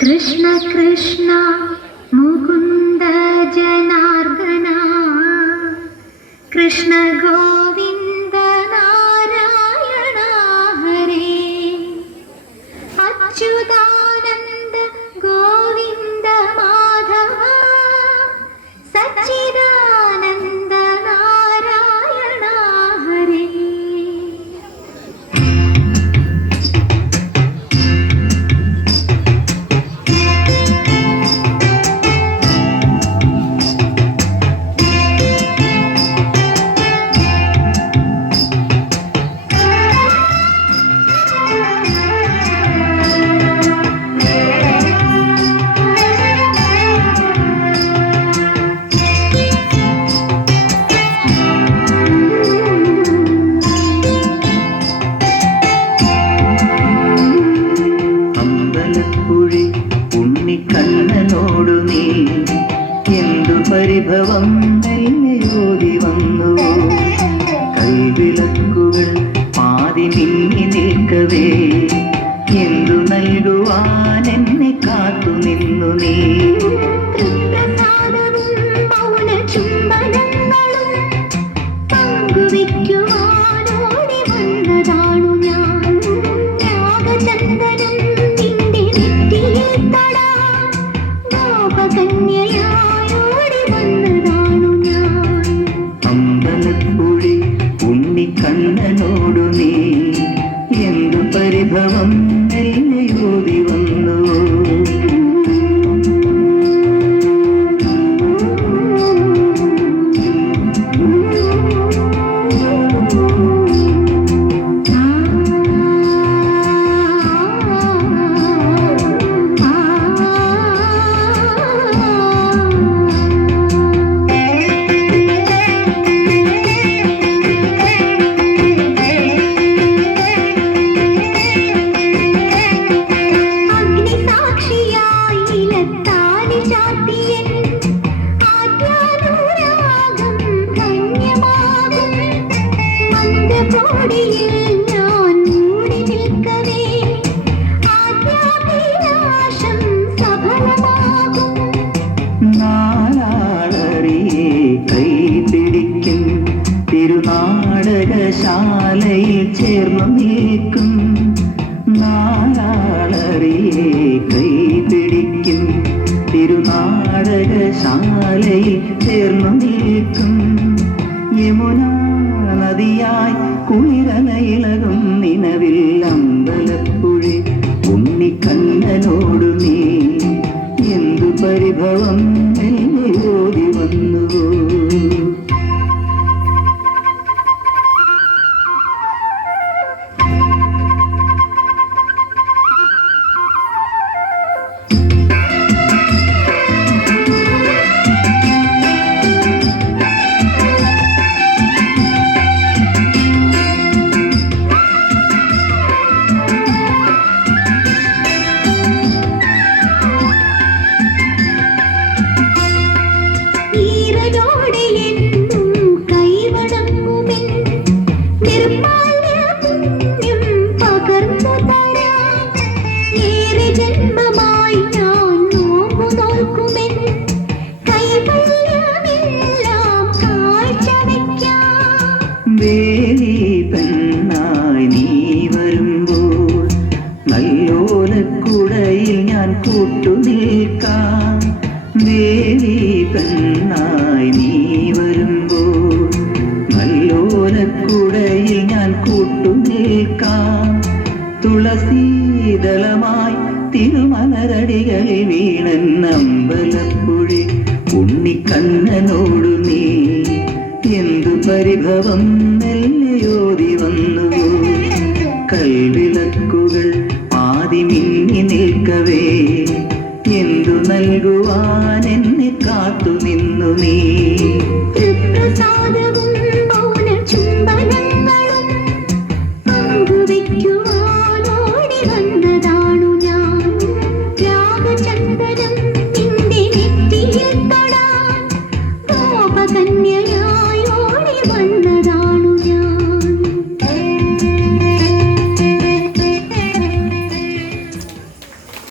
കൃഷ്ണ കൃഷ്ണ മുകുന്ദ ജനാർദ്ദന കൃഷ്ണ ഗോവിന്ദ നാരായണ ഹരേ അച്യുതാനന്ദ ഗോവിന്ദ മാധവ സച്ചിദാനന്ദ നാരായണ ഹരേ. ഉണ്ണിക്കണ്ണനോടു നീ എന്തു പരിഭവം മെല്ലെയോതി വന്നു. കൈവിളക്കുകൾ പാതി മിന്നി നിൽക്കവേ എന്തു നൽകുവാൻ എന്നെ കാത്തു നിന്നു നീ. അമ്പലപ്പുഴി ഉണ്ണിക്കണ്ണനോടു നീ എന്തു പരിഭവം മെല്ലെയോതി വന്നു. കൈപിടിക്കും തിരുനാടകശാലയിൽ ചേർന്നു നിൽക്കും. നാലാളറിയെ കൈപിടിക്കും തിരുനാടകശാലയിൽ ചേർന്നു നിൽക്കും. യമുനാ നദിയായി കുളിരലയിളകും നിലവിൽ അമ്പലപ്പുഴി ഉണ്ണിക്കണ്ണനോടു നീ എന്തു പരിഭവം മെല്ലെയോതി വന്നു. വേലി പെണ്ണായി നീ വരുമ്പോൾ നല്ലോലക്കുടയിൽ ഞാൻ കൂട്ടുനിൽക്കാം. വേലി പെണ്ണായി നീ വരുമ്പോൾ നല്ലോലക്കുടയിൽ ഞാൻ കൂട്ടുനിൽക്കാം. തുളസീദളമായി തിരുമലരടികളിൽ വീണെന്ന അമ്പലപ്പുഴി ഉണ്ണിക്കണ്ണനോടു നീ എന്തു പരിഭവം മെല്ലെയോതി വന്നു. കൽവിളക്കുകൾ പാതി മിന്നി നിൽക്കവേ എന്തു നൽകുവാൻ എന്നെ കാത്തു നിന്നു നീ. ചുംബനങ്ങളും പങ്കുവയ്ക്കുവാൻ